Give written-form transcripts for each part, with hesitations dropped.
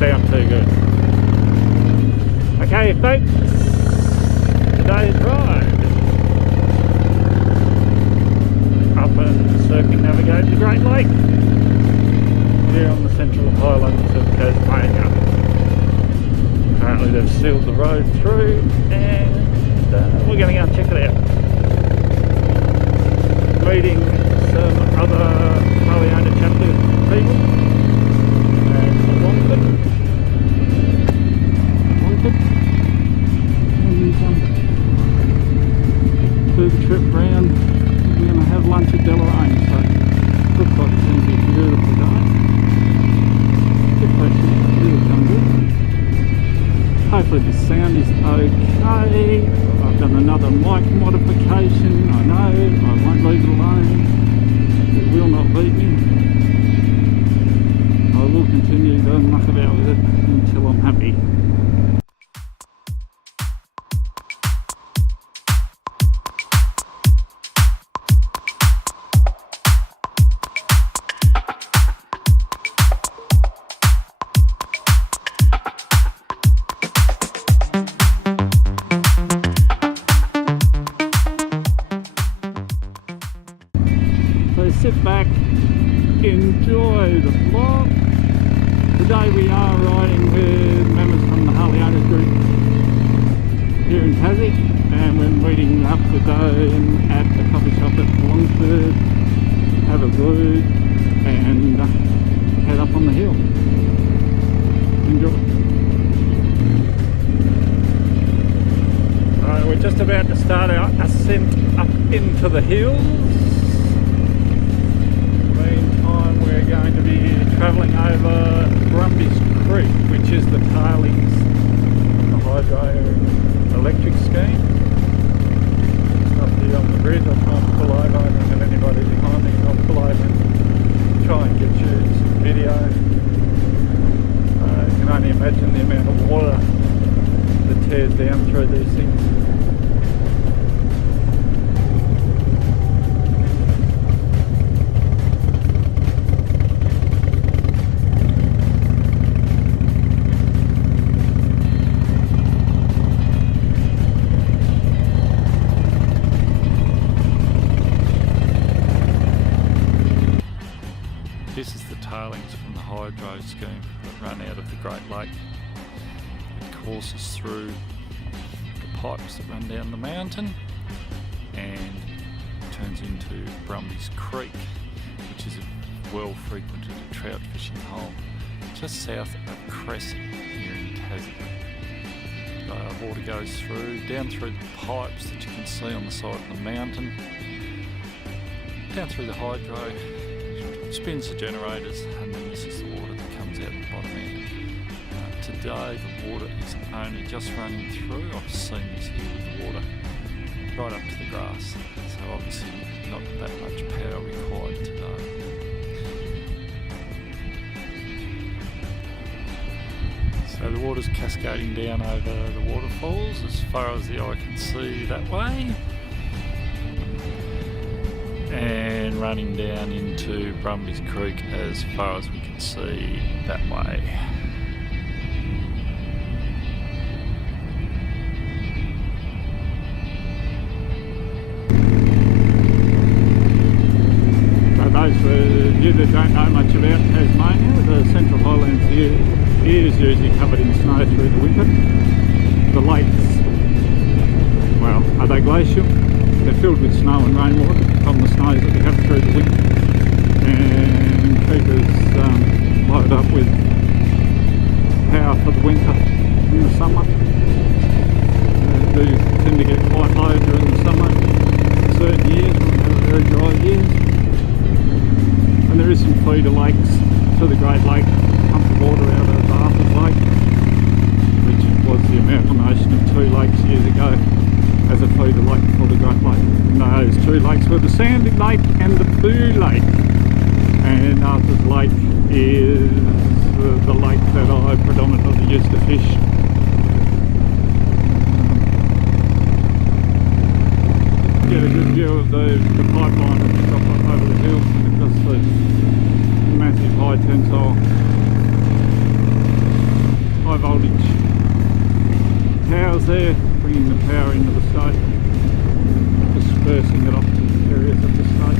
sound too good. Okay folks, today's ride up and surfing navigating the Great Lake here on the central highlands of Tasmania. Apparently they've sealed the road through and we're going to go and check it out. Meeting some other Harley Owners Chapter people and Launceston. Do the trip round. We're going to have lunch at Deloraine, so looks like it's going to be a beautiful day. Good question, really come good. Hopefully the sound is okay. I've done another mic modification, I know, I won't leave it alone. It will not beat me. I will continue to muck about with it until I'm happy. Sit back, enjoy the vlog. Today we are riding with members from the Harley Owners Group here in Tassie, and we're meeting up today at the coffee shop at Launceston, have a brew and head up on the hill. Enjoy. Alright, we're just about to start our ascent up into the hills. We're going to be travelling over Brumby's Creek, which is the tailings of the hydroelectric scheme. Just up here on the bridge, I'll try and pull over. I don't have anybody behind me, I'll pull over and try and get you some video. You can only imagine the amount of water that tears down through these things. This is the tailings from the hydro scheme that run out of the Great Lake. It courses through the pipes that run down the mountain and turns into Brumby's Creek, which is a well frequented trout fishing hole just south of Crescent here in Tassie. Water goes down through the pipes that you can see on the side of the mountain, down through the hydro, spins the generators, and then this is the water that comes out the bottom end. Today the water is only just running through. I've seen this here with the water right up to the grass, so obviously not that much power required today. So the water's cascading down over the waterfalls as far as the eye can see that way, and running down into Brumby's Creek as far as we can see that way. So those of you that don't know much about Tasmania, the Central Highlands here is usually covered in snow through the winter. The lakes, well, are they glacial? They're filled with snow and rainwater from the snows that we have through the winter, and keep us loaded up with power for the winter in the summer. They tend to get quite low during the summer in certain years when we have a very dry year. And there is some feeder lakes to the Great Lake, pump the water out of Arthur's Lake, which was the amalgamation of two lakes years ago as a feeder lake for the Great Lake. And those two lakes were the Sandy Lake and the Boo Lake. And Arthur's Lake is the lake that I predominantly used to fish. Get a good view of the pipeline that's up over the hill across the massive high tensile canals there, bringing the power into the site, dispersing it off to areas of the site.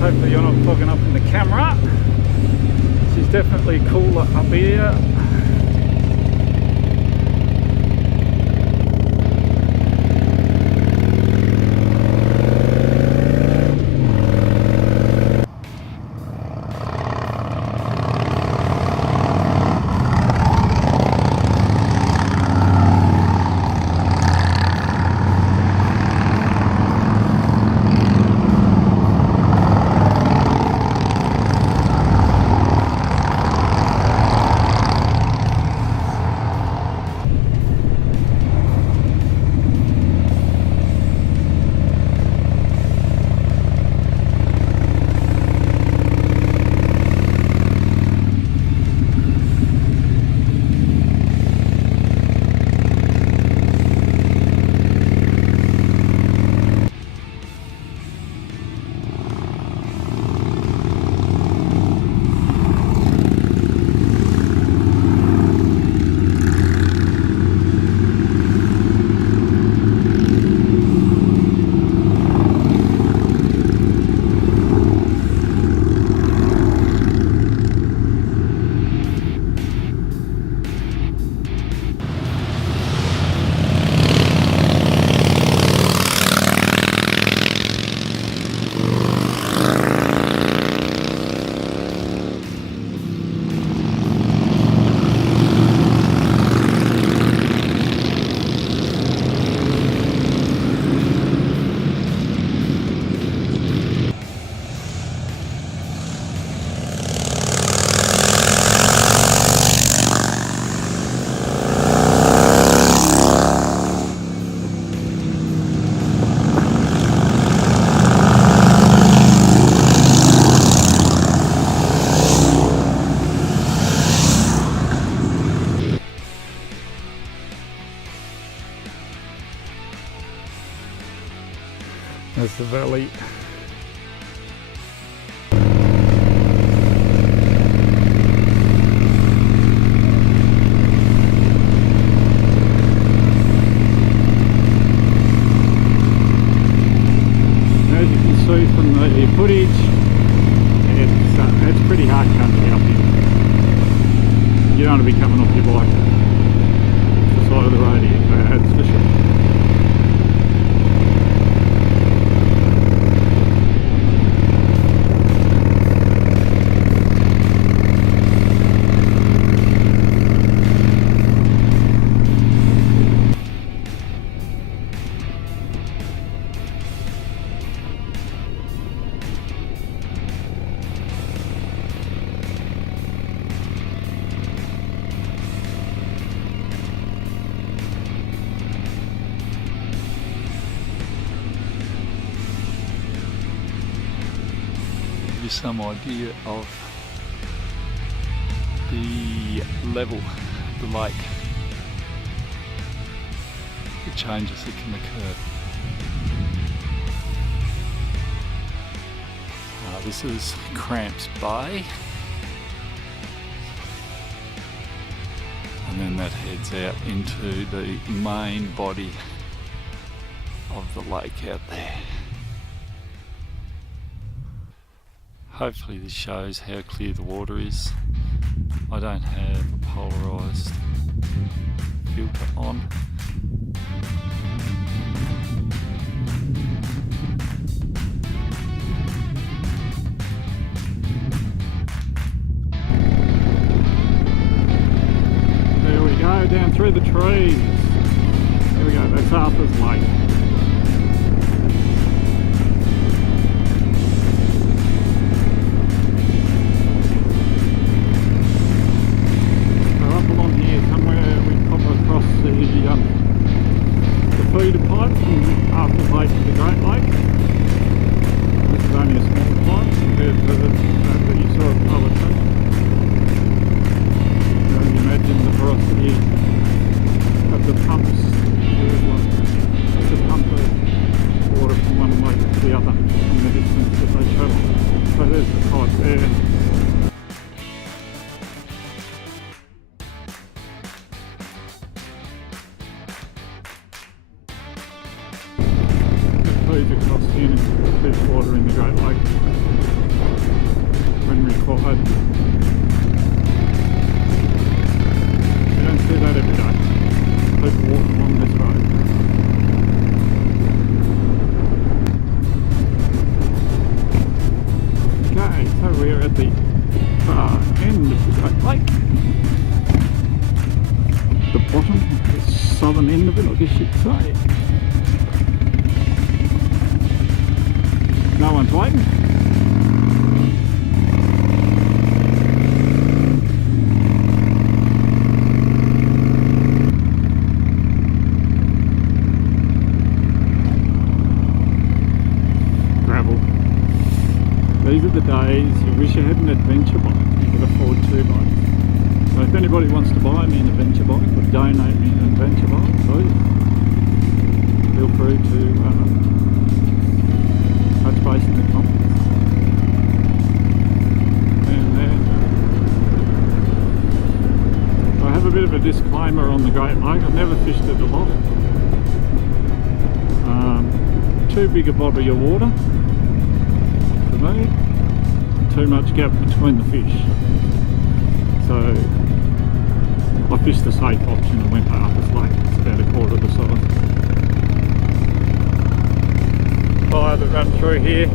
Hopefully you're not fogging up in the camera. She's definitely cooler up here. There's the valley. As you can see from the footage, it's pretty hard country up here. You don't want to be coming off your bike off the side of the road here, that's for sure. You some idea of the level of the lake, the changes that can occur. This is Cramps Bay, and then that heads out into the main body of the lake out there. Hopefully this shows how clear the water is. I don't have a polarised filter on. down through the trees. Here we go, that's Arthur's Lake. So up along here somewhere we pop across the feeder pipe from Arthur's Lake to the Great Lake. This is only a small pipe compared to that you saw at Poatina. Imagine the velocity of the pumps to pump the water from one lake to the other and the distance that they travel. So there's the pipe there. It feeds across here and keeps water in the Great Lake when required. Do that every day. People walk along this road. Okay, so we're at the far end of the Great Lake. The bottom, the southern end of it, I guess you'd say. No one's waiting. These are the days you wish you had an adventure bike. You could afford 2 bikes. So if anybody wants to buy me an adventure bike or donate me an adventure bike, please feel free to touch base in the comments. And I have a bit of a disclaimer on the Great Lake. I've never fished it a lot. Too big a body of water. Too much gap between the fish, so I fished the safe option and went to Arthur's Lake. It's about a quarter the size. Fire that run through here,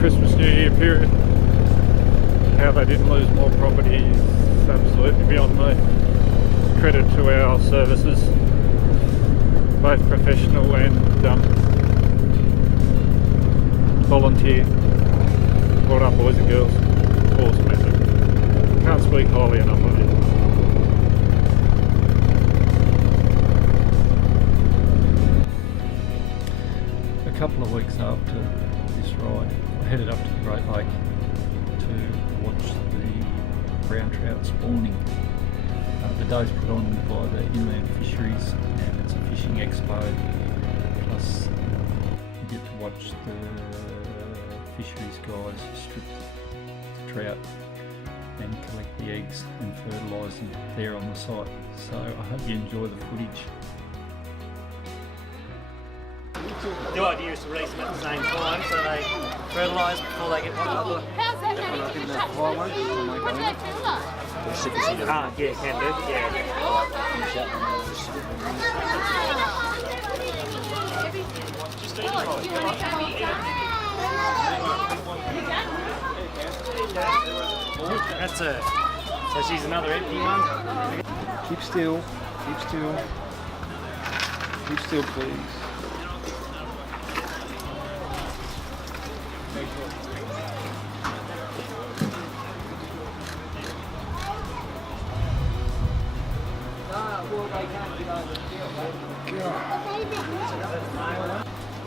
Christmas New Year period. How they didn't lose more property is absolutely beyond me. Credit to our services, both professional and volunteer. Well done, boys and girls. Awesome effort. Can't speak highly enough of it. A couple of weeks after this ride, I headed up to the Great Lake to watch the brown trout spawning. The day's put on by the Inland Fisheries, and it's a fishing expo. Plus, you get to watch the fisheries guys strip the trout and collect the eggs and fertilise them there on the site. So I hope you enjoy the footage. The idea is to release them at the same time so they fertilise before they get hot. How's that? How do you do that? What do they feel like? Ah, yeah, can do. Yeah. That's a. So she's another empty one. Keep still, keep still. Keep still, please.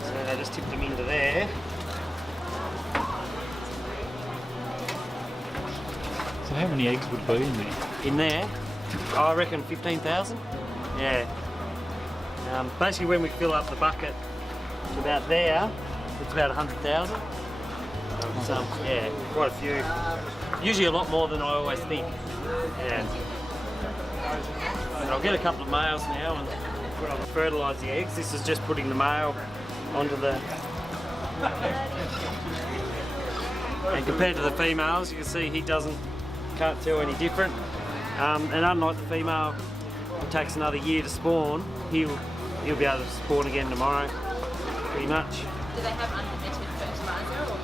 So they just tipped them into there. So how many eggs would be in there? In there, I reckon 15,000. Yeah. Basically, when we fill up the bucket to about there, it's about 100,000. So yeah, quite a few. Usually a lot more than I always think. Yeah. And I'll get a couple of males now and fertilise the eggs. This is just putting the male onto the. And compared to the females, you can see he can't tell any different. And unlike the female, it takes another year to spawn. He'll be able to spawn again tomorrow, pretty much. Do they have unlimited fertiliser?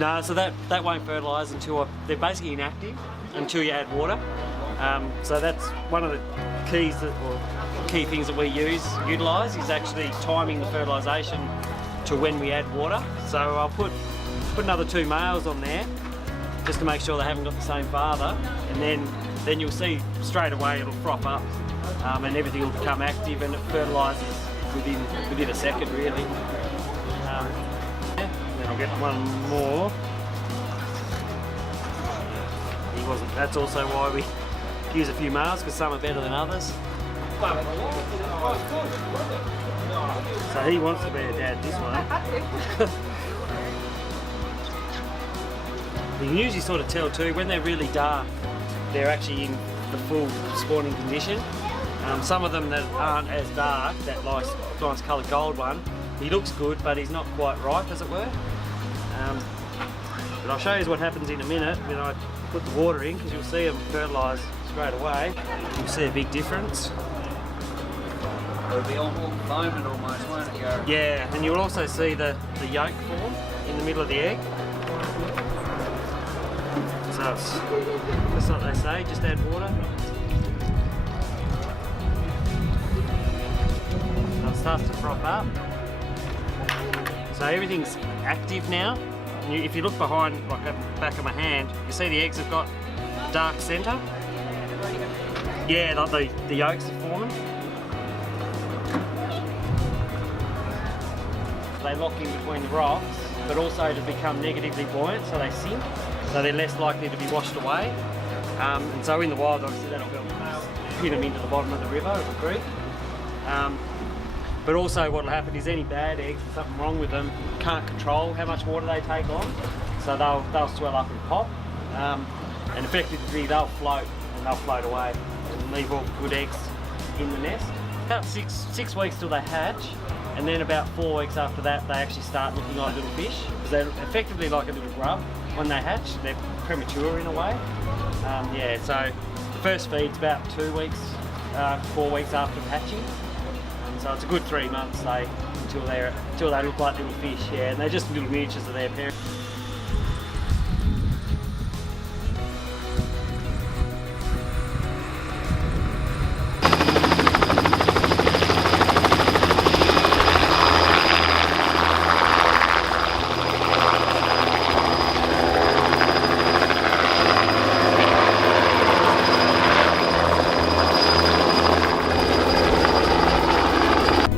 No, so that won't fertilise until they're basically inactive until you add water. So that's one of the key things that we utilise is actually timing the fertilisation to when we add water. So I'll put another 2 males on there just to make sure they haven't got the same father, and then you'll see straight away it'll froth up and everything will become active and it fertilises within a second really. Then I'll get one more. That's also why we use a few males, because some are better than others. So he wants to be a dad, this one. You can usually sort of tell too, when they're really dark, they're actually in the full spawning condition. Some of them that aren't as dark, that nice coloured gold one, he looks good, but he's not quite ripe, as it were. But I'll show you what happens in a minute when I put the water in, because you'll see them fertilise straight away. You'll see a big difference. It'll be all foaming almost, won't it, Gary? Yeah, and you'll also see the yolk form in the middle of the egg. So it's just like they say, just add water. So it starts to prop up. So everything's active now. And if you look behind, like at the back of my hand, you see the eggs have got a dark centre. Yeah, like the yolks are forming. They lock in between the rocks, but also to become negatively buoyant, so they sink, so they're less likely to be washed away. And so in the wild, obviously that'll help pin them into the bottom of the river or the creek. But also what will happen is any bad eggs, there's something wrong with them, can't control how much water they take on, so they'll swell up and pop, and effectively they'll float away and leave all the good eggs in the nest. About six weeks till they hatch, and then about 4 weeks after that they actually start looking like little fish, because they're effectively like a little grub when they hatch. They're premature in a way. Yeah, so the first feed's about 2 weeks, 4 weeks after hatching. So it's a good 3 months, say, until they look like little fish, yeah, and they're just little miniatures of their parents.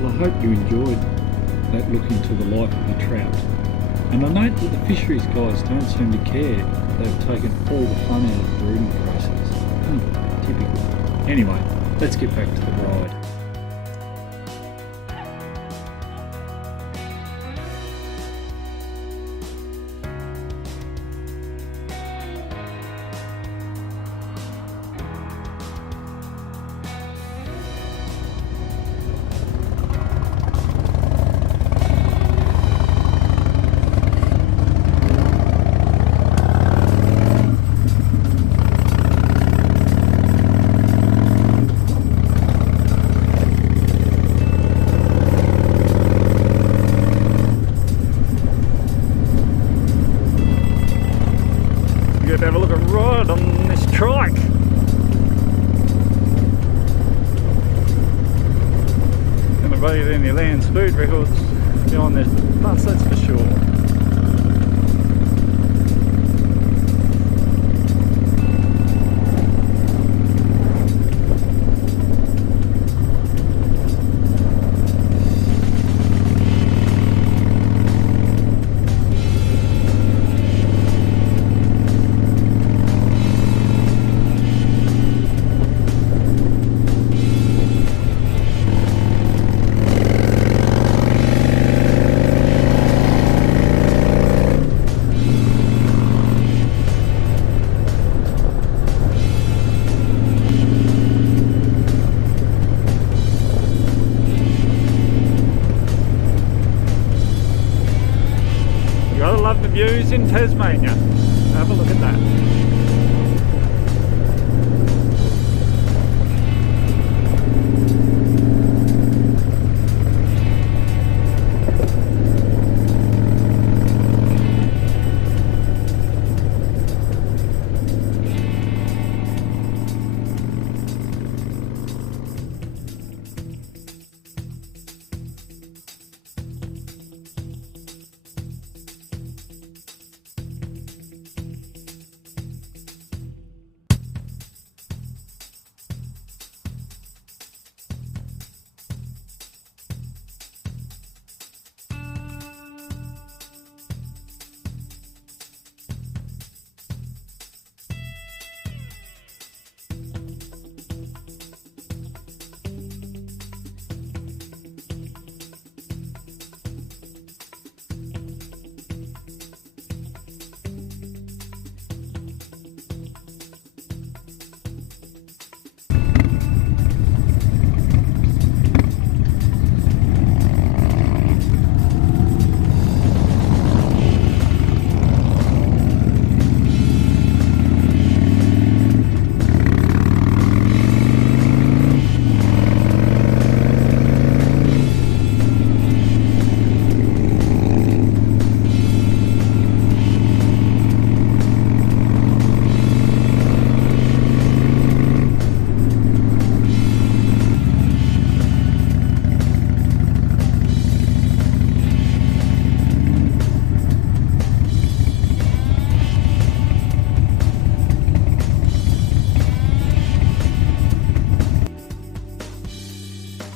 I hope you enjoyed that look into the life of the trout. And I note that the fisheries guys don't seem to care. They've taken all the fun out of the brooding process. Typical. Anyway, let's get back to the ride. To have a look at right on this trike. Gonna beat any land's food records behind this bus, that's for sure. Love the views in Tasmania. Have a look at that.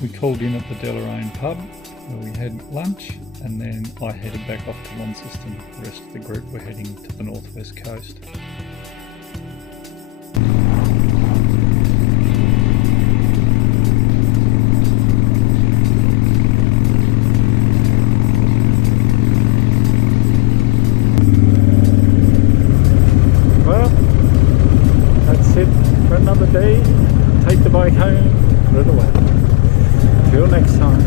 We called in at the Deloraine pub where we had lunch, and then I headed back off to Launceston. The rest of the group were heading to the northwest coast. Well, that's it for another day. Take the bike home, put it away. Till next time.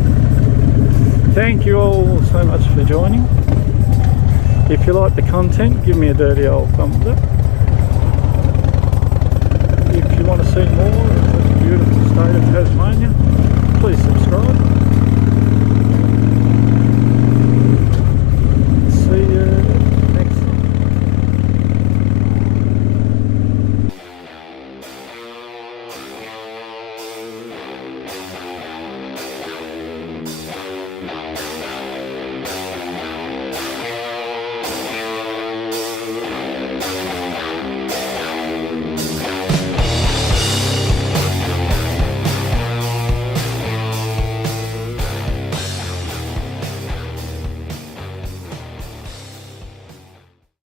Thank you all so much for joining. If you like the content, give me a dirty old thumbs up. If you want to see more of the beautiful state of Tasmania, please subscribe.